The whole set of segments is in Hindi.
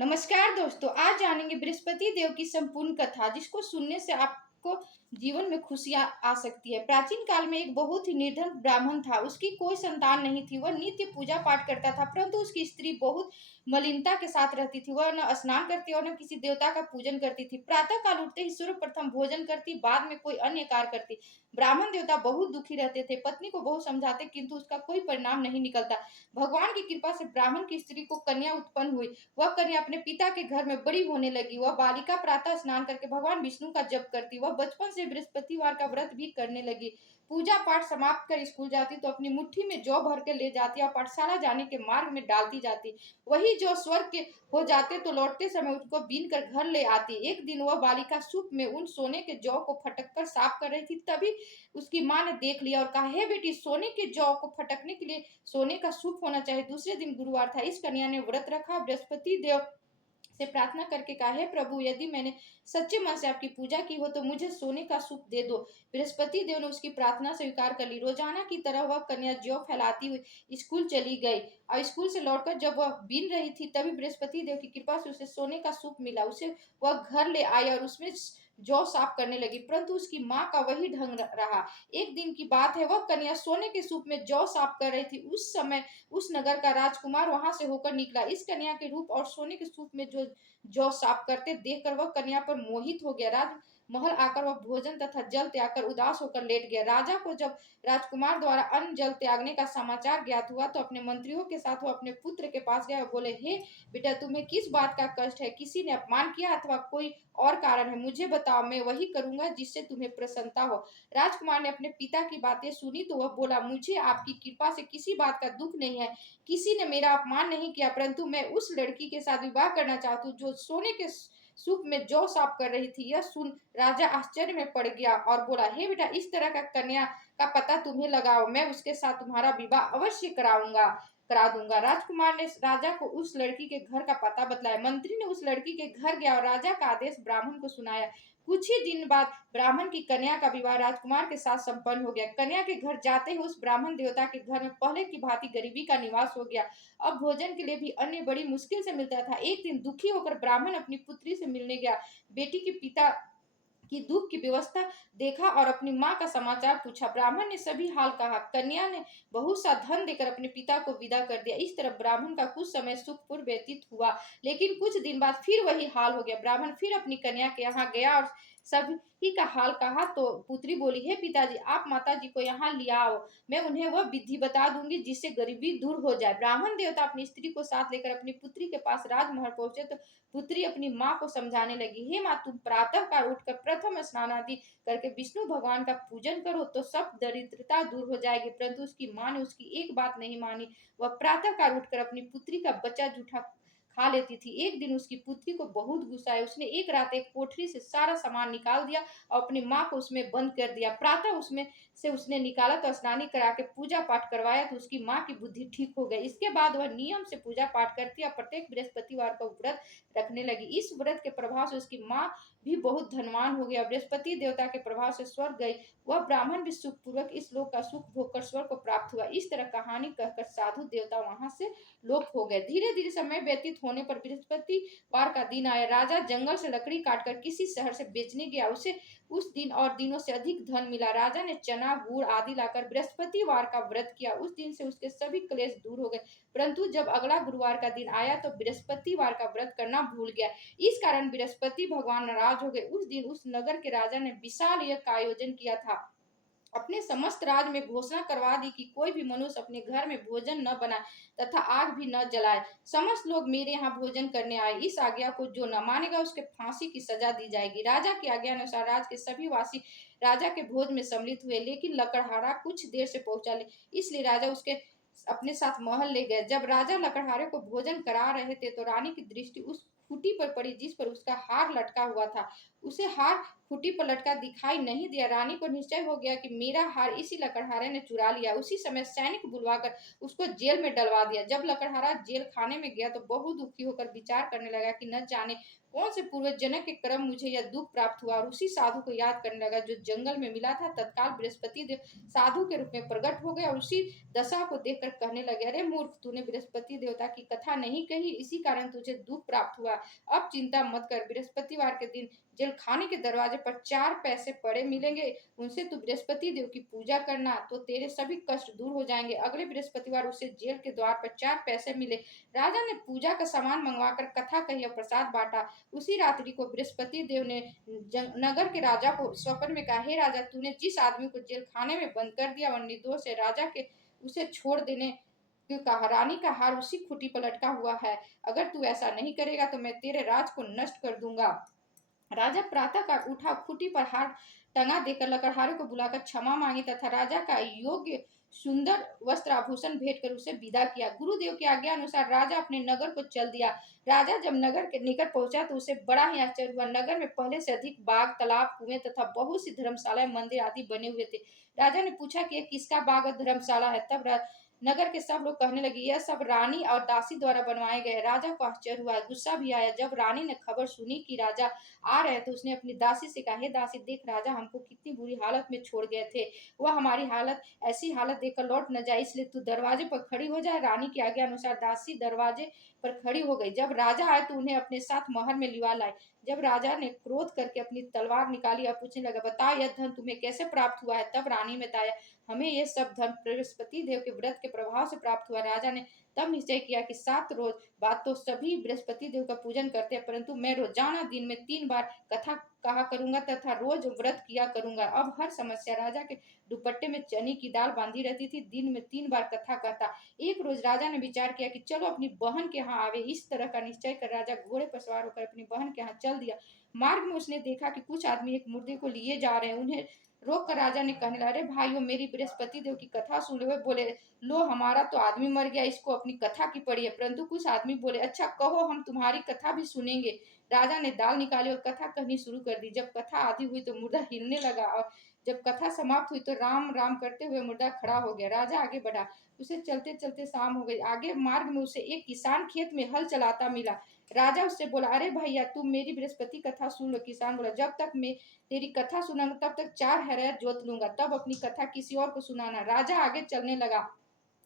नमस्कार दोस्तों, आज जानेंगे बृहस्पति देव की संपूर्ण कथा, जिसको सुनने से आपको जीवन में खुशियां आ सकती है। प्राचीन काल में एक बहुत ही निर्धन ब्राह्मण था। उसकी कोई संतान नहीं थी। वह नित्य पूजा पाठ करता था, परंतु उसकी स्त्री बहुत मलिनता के साथ रहती थी। वह न स्नान करती और न किसी देवता का पूजन करती थी। प्रातः काल उठते ही सर्वप्रथम भोजन करती, बाद में कोई अन्य कार्य करती। ब्राह्मण देवता बहुत दुखी रहते थे। पत्नी को बहुत समझाते, किंतु उसका कोई परिणाम नहीं निकलता। भगवान की कृपा से ब्राह्मण की स्त्री को कन्या उत्पन्न हुई। वह कन्या अपने पिता के घर में बड़ी होने लगी। वह बालिका प्रातः स्नान करके भगवान विष्णु का जप करती। वह बचपन से बृहस्पतिवार का व्रत भी करने लगी। पूजा पाठ समाप्त कर स्कूल जाती तो अपनी मुट्ठी में जौ भर के ले जाती और पाठशाला जाने के मार्ग में डालती जाती। वही जौ स्वर्ग के हो जाते तो लौटते समय उसको बीन कर घर ले आती। एक दिन वह बालिका सूप में उन सोने के जौ को फटक कर साफ कर रही थी। तभी उसकी माँ ने देख लिया और कहा, हे बेटी, सोने के जौ को फटकने के लिए सोने का सूप होना चाहिए। दूसरे दिन गुरुवार था। इस कन्या ने व्रत रखा। बृहस्पति देव से प्रार्थना करके कहा, हे प्रभु, यदि मैंने सच्चे मन से आपकी पूजा की हो तो मुझे सोने का सूप दे दो। बृहस्पति देव ने उसकी प्रार्थना स्वीकार कर ली। रोजाना की तरह वह कन्या जौ फैलाती हुई स्कूल चली गई और स्कूल से लौटकर जब वह बीन रही थी, तभी बृहस्पति देव की कृपा से उसे सोने का सूप मिला। उसे वह घर ले आई और उसमें जौ साफ करने लगी, परंतु उसकी माँ का वही ढंग रहा। एक दिन की बात है, वह कन्या सोने के सूप में जौ साफ कर रही थी। उस समय उस नगर का राजकुमार वहां से होकर निकला। इस कन्या के रूप और सोने के सूप में जो जौ साफ करते देखकर वह कन्या पर मोहित हो गया। राजमहल आकर वह भोजन तथा जल त्याग कर उदास होकर लेट गया। राजा को जब राजकुमार द्वारा अन्न जल त्यागने का समाचार ज्ञात हुआ तो अपने मंत्रियों के साथ वह अपने पुत्र के पास गया और बोले, हे बेटा, तुम्हें किस बात का कष्ट है? किसी ने अपमान किया अथवा कोई और कारण है? मुझे बताओ, मैं वही करूंगा जिससे तुम्हें प्रसन्नता हो। राजकुमार ने अपने पिता की बातें सुनी तो वह बोला, मुझे आपकी कृपा से किसी बात का दुख नहीं है। किसी ने मेरा अपमान नहीं किया, परंतु मैं उस लड़की के साथ विवाह करना चाहती हूँ जो सोने के सूप में जौ साफ कर रही थी। यह सुन राजा आश्चर्य में पड़ गया और बोला, हे बेटा, इस तरह का कन्या का पता तुम्हें लगाओ, मैं उसके साथ तुम्हारा विवाह अवश्य करा दूंगा। राजकुमार ने राजा को उस लड़की के घर का पता बतलाया। मंत्री ने उस लड़की के घर गया और राजा का आदेश ब्राह्मण को सुनाया। कुछ ही दिन बाद ब्राह्मण की कन्या का विवाह राजकुमार के साथ संपन्न हो गया। कन्या के घर जाते ही उस ब्राह्मण देवता के घर में पहले की भांति गरीबी का निवास हो गया। अब भोजन के लिए भी अन्न बड़ी मुश्किल से मिलता था। एक दिन दुखी होकर ब्राह्मण अपनी पुत्री से मिलने गया। बेटी के पिता की दुख की व्यवस्था देखा और अपनी माँ का समाचार पूछा। ब्राह्मण ने सभी हाल कहा। कन्या ने बहुत सा धन देकर अपने पिता को विदा कर दिया। इस तरह ब्राह्मण का कुछ समय सुखपूर्व व्यतीत हुआ, लेकिन कुछ दिन बाद फिर वही हाल हो गया। ब्राह्मण फिर अपनी कन्या के यहाँ गया और सभी का हाल कहा तो पुत्री बोली, हे पिताजी, आप माता जी को यहाँ लिया आओ, मैं उन्हें वह विधि बता दूंगी जिससे गरीबी दूर हो जाए। ब्राह्मण देवता अपनी स्त्री को साथ लेकर अपनी पुत्री के पास राजमहल पहुंचे तो पुत्री अपनी माँ को समझाने लगी, हे माँ, तुम प्रातः काल उठकर प्रथम स्नान आदि करके विष्णु भगवान का पूजन करो तो सब दरिद्रता दूर हो जाएगी। परंतु उसकी माँ ने उसकी एक बात नहीं मानी। वह प्रातः काल उठकर अपनी पुत्री का बच्चा जूठा खा लेती थी। एक दिन उसकी पुत्री को बहुत गुस्सा आया। उसने एक रात एक कोठरी से सारा सामान निकाल दिया और अपनी माँ को उसमें बंद कर दिया। प्रातः उसमें से उसने निकाला तो स्नानी करा के पूजा पाठ करवाया तो उसकी माँ की बुद्धि ठीक हो गई। इसके बाद वह नियम से पूजा पाठ करती और प्रत्येक बृहस्पतिवार को व्रत रखने लगी। इस व्रत के प्रभाव से उसकी माँ भी बहुत धनवान हो गया। बृहस्पति देवता के प्रभाव से स्वर्ग गई। वह ब्राह्मण भी सुखपूर्वक इस लोक का सुख भोगकर स्वर्ग को प्राप्त हुआ। इस तरह कहानी कहकर साधु देवता वहां से लोप हो गए। धीरे धीरे समय व्यतीत होने पर बृहस्पतिवार का दिन आया। राजा जंगल से लकड़ी काटकर किसी शहर से बेचने गया। उसे उस दिन और दिनों से अधिक धन मिला। राजा ने चना, गुड़ आदि लाकर बृहस्पतिवार का व्रत किया। उस दिन से उसके सभी क्लेश दूर हो गए। परंतु जब अगला गुरुवार का दिन आया तो बृहस्पतिवार का व्रत करना भूल गया। इस कारण बृहस्पति भगवान नाराज हो गए। उस दिन उस नगर के राजा ने विशाल यज्ञ का आयोजन किया था। अपने समस्त राज में घोषणा करवा दी कि कोई भी मनुष्य अपने घर में भोजन न बनाए तथा आग भी न जलाए। समस्त लोग मेरे यहाँ भोजन करने आए। इस आज्ञा को जो न मानेगा उसके फांसी की सजा दी जाएगी। राजा की आज्ञा अनुसार राज के सभी वासी राजा के भोज में सम्मिलित हुए, लेकिन लकड़हारा कुछ देर से पहुंचा, इसलिए राजा उसके अपने साथ महल ले गए। जब राजा लकड़हारे को भोजन करा रहे थे तो रानी की दृष्टि उस खूंटी पर पड़ी जिस पर उसका हार लटका हुआ था। उसे हार खूंटी पर लटका दिखाई नहीं दिया। रानी को निश्चय हो गया कि मेरा हार इसी लकड़हारे ने चुरा लिया। उसी समय सैनिक बुलवाकर उसको जेल में डलवा दिया। जब लकड़हारा जेल खाने में गया तो बहुत दुखी होकर विचार करने लगा कि न जाने कौन से पूर्व जनक के कर्म मुझे यह दुख प्राप्त हुआ, और उसी साधु को याद करने लगा जो जंगल में मिला था। तत्काल बृहस्पति देव साधु के रूप में प्रकट हो गए और उसी दशा को देखकर कहने लगे, अरे मूर्ख, तूने बृहस्पति देवता की कथा नहीं कही, इसी कारण तुझे दुख प्राप्त हुआ। अब चिंता मत कर, बृहस्पतिवार के दिन जेल खाने के दरवाजे पर 4 पैसे पड़े मिलेंगे, उनसे तू बृहस्पति देव की पूजा करना तो तेरे सभी कष्ट दूर हो जाएंगे। अगले बृहस्पतिवार उसे जेल के द्वार पर 4 पैसे मिले। राजा ने पूजा का सामान मंगवाकर कथा कही और प्रसाद बांटा। उसी रात्रि को बृहस्पति देव ने नगर के राजा को स्वप्न में कहा, हे राजा, तूने जिस आदमी को जेल खाने में बंद कर दिया और निर्दोष है, राजा के उसे छोड़ देने क्यों कहा। रानी का हार उसी खूंटी पर लटका हुआ है। अगर तू ऐसा नहीं करेगा तो मैं तेरे राज को नष्ट कर दूंगा। राजा प्रातःकाल उठा, खूंटी पर हार टंगा देकर लकड़हारे को बुलाकर क्षमा मांगी तथा राजा का योग्य सुंदर वस्त्र आभूषण भेंट कर उसे विदा किया। गुरुदेव की आज्ञा अनुसार राजा अपने नगर को चल दिया। राजा जब नगर के निकट पहुंचा तो उसे बड़ा ही आश्चर्य हुआ। नगर में पहले से अधिक बाग, तालाब, कुएं तथा बहुत सी धर्मशालाएं, मंदिर आदि बने हुए थे। राजा ने पूछा कि यह किसका बाग और धर्मशाला है। तब नगर के सब लोग कहने लगे, यह सब रानी और दासी द्वारा बनवाए गए। राजा को आश्चर्य हुआ, गुस्सा भी आया। जब रानी ने खबर सुनी कि राजा आ रहे तो उसने अपनी दासी से कहा, हे दासी, देख, राजा हमको कितनी बुरी हालत में छोड़ गए थे। वह हमारी ऐसी हालत देखकर लौट न जाए, इसलिए तू दरवाजे पर खड़ी हो जाए। रानी की आज्ञा अनुसार दासी दरवाजे पर खड़ी हो गई। जब राजा आए तो उन्हें अपने साथ महल में लिवा लाए। जब राजा ने क्रोध करके अपनी तलवार निकाली और पूछने लगा, बताओ यह धन तुम्हें कैसे प्राप्त हुआ है। तब रानी ने बताया, हमें यह सब धन बृहस्पति देव के व्रत के प्रभाव से प्राप्त हुआ। राजा ने तब निश्चय किया कि 7 रोज बाद तो सभी बृहस्पति देव का पूजन करते हैं, परंतु मैं रोजाना दिन में 3 बार कथा कहा करूंगा तथा रोज व्रत किया करूंगा। अब हर समस्या राजा के दुपट्टे में चने की दाल बांधी रहती थी। दिन में 3 बार कथा कहता। एक रोज राजा ने विचार किया कि चलो अपनी बहन के यहाँ आवे। इस तरह का निश्चय कर राजा घोड़े पर सवार होकर अपनी बहन के यहाँ चल दिया। मार्ग में उसने देखा कि कुछ आदमी एक मुर्दे को लिए जा रहे हैं। उन्हें रोक कर राजा ने कहने लगा, अरे भाइयों, मेरी बृहस्पति देव की कथा सुन लो। बोले, लो, हमारा तो आदमी मर गया, इसको अपनी कथा की पड़ी है। परंतु कुछ आदमी बोले, अच्छा कहो, हम तुम्हारी कथा भी सुनेंगे। राजा ने दाल निकाली और कथा कहनी शुरू कर दी। जब कथा आधी हुई तो मुर्दा हिलने लगा, और जब कथा समाप्त हुई तो राम राम करते हुए मुर्दा खड़ा हो गया। राजा आगे बढ़ा। उसे चलते चलते शाम हो गई। आगे मार्ग में उसे एक किसान खेत में हल चलाता मिला। राजा उससे बोला, अरे भैया, तुम मेरी बृहस्पति कथा सुन लो। किसान बोला, जब तक मैं तेरी कथा सुनाऊंगा तब तक 4 हैरेर जोत लूंगा, तब अपनी कथा किसी और को सुनाना। राजा आगे चलने लगा।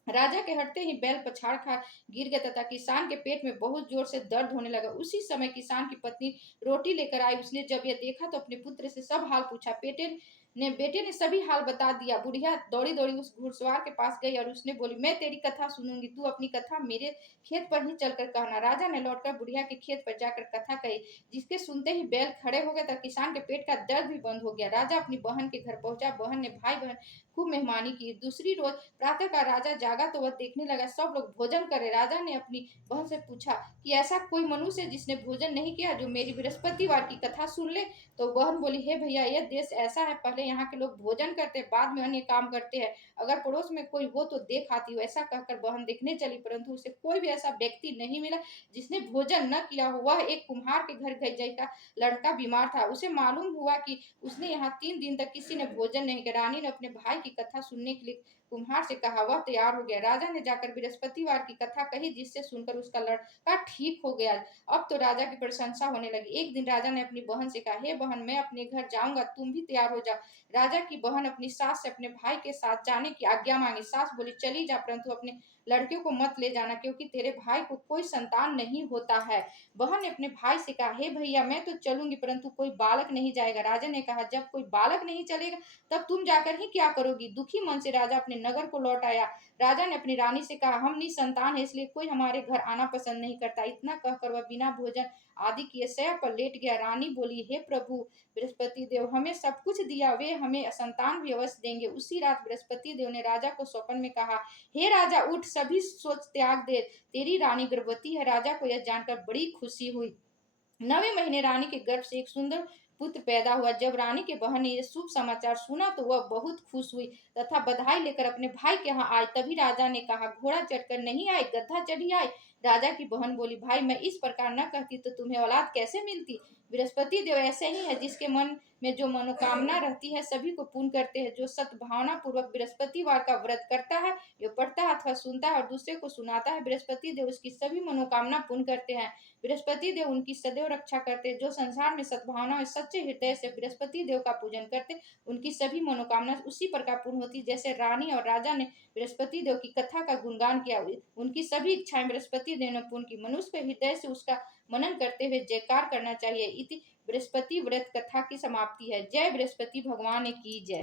राजा के हटते ही बैल पछाड़ खा गिर गया तथा किसान के पेट में बहुत जोर से दर्द होने लगा। उसी समय किसान की पत्नी रोटी लेकर आई। उसने जब यह देखा तो अपने पुत्र से सब हाल पूछा। बेटे ने सभी हाल बता दिया। बुढ़िया दौड़ी दौड़ी उस घुड़सवार के पास गई और उसने बोली, मैं तेरी कथा सुनूंगी, तू अपनी कथा मेरे खेत पर ही चलकर कहना। राजा ने लौटकर बुढ़िया के खेत पर जाकर कथा कही, जिसके सुनते ही बैल खड़े हो गए तथा किसान के पेट का दर्द भी बंद हो गया। राजा अपनी बहन के घर पहुंचा। बहन ने भाई बहन खूब मेहमानी की। दूसरी रोज प्रातःकाल राजा जागा तो वह देखने लगा सब लोग भोजन करे। राजा ने अपनी बहन से पूछा कि ऐसा कोई मनुष्य है जिसने भोजन नहीं किया, जो मेरी बृहस्पतिवार की कथा सुन ले। तो बहन बोली, हे भैया, यह देश ऐसा है, पहले यहाँ के लोग भोजन करते हैं, बाद में अन्य काम करते हैं। अगर पड़ोस में कोई हो तो देख आती हो। ऐसा कहकर बहन देखने चली, परंतु उसे कोई भी ऐसा व्यक्ति नहीं मिला जिसने भोजन न किया हो। वह एक कुम्हार के घर गई, का लड़का बीमार था। उसे मालूम हुआ कि उसने यहाँ 3 दिन तक किसी ने भोजन नहीं किया। रानी ने अपने भाई की कथा सुनने के लिए कुम्हार से कहा। वह तैयार हो गया। राजा ने जाकर बृहस्पतिवार की कथा कही, जिससे सुनकर उसका लड़का ठीक हो गया। अब तो राजा की प्रशंसा होने लगी। एक दिन राजा ने अपनी बहन से कहा, हे बहन, मैं अपने घर जाऊंगा, तुम भी तैयार हो जाओ। राजा की बहन अपनी सास से अपने भाई के साथ जाने की आज्ञा मांगी। सास बोली, चली जा, परंतु अपने लड़के को मत ले जाना, क्योंकि तेरे भाई को कोई संतान नहीं होता है। बहन ने अपने भाई से कहा, हे भैया, मैं तो चलूंगी, परंतु कोई बालक नहीं जाएगा। राजा ने कहा, जब कोई बालक नहीं चलेगा तब तुम जाकर ही क्या करोगी। दुखी मन से राजा अपने नगर को लौट आया। राजा ने अपनी रानी से कहा, हम निसंतान है, इसलिए कोई हमारे घर आना पसंद नहीं करता। इतना कहकर वह बिना भोजन आदि किए शैया पर लेट गया। रानी बोली, हे प्रभु बृहस्पति देव, हमें सब कुछ दिया, वे हमें संतान भी अवश्य देंगे। उसी रात बृहस्पति देव ने राजा को स्वप्न में कहा, हे राजा, उठ, सभी सोच त्याग दे, तेरी रानी गर्भवती है। राजा को यह जानकर बड़ी खुशी हुई। 9वें महीने रानी के गर्भ से एक सुंदर पुत्र पैदा हुआ। जब रानी के बहन ने यह शुभ समाचार सुना तो वह बहुत खुश हुई तथा बधाई लेकर अपने भाई के यहाँ आई। तभी राजा ने कहा, घोड़ा चढ़कर नहीं आए, गधा चढ़ी आए। राजा की बहन बोली, भाई मैं इस प्रकार न कहती तो तुम्हें औलाद कैसे मिलती। बृहस्पति देव ऐसे ही है, जिसके मन में जो मनोकामना रहती है सभी को पूर्ण करते हैं। जो सद्भावना पूर्वक बृहस्पतिवार का व्रत करता है, जो पढ़ता है अथवा सुनता है और दूसरे को सुनाता है, बृहस्पति देव उसकी सभी मनोकामना पूर्ण करते हैं। बृहस्पति देव उनकी सदैव रक्षा करते हैं। जो संसार में सद्भावना और सच्चे हृदय से बृहस्पति देव का पूजन करते, उनकी सभी मनोकामना उसी प्रकार पूर्ण होती। जैसे रानी और राजा ने बृहस्पति देव की कथा का गुणगान किया, उनकी सभी इच्छाएं बृहस्पति देव ने पूर्ण की। मनुष्य को हृदय से उसका मनन करते हुए जयकार करना चाहिए। इति बृहस्पति व्रत कथा की समाप्ति है। जय बृहस्पति भगवान की जय।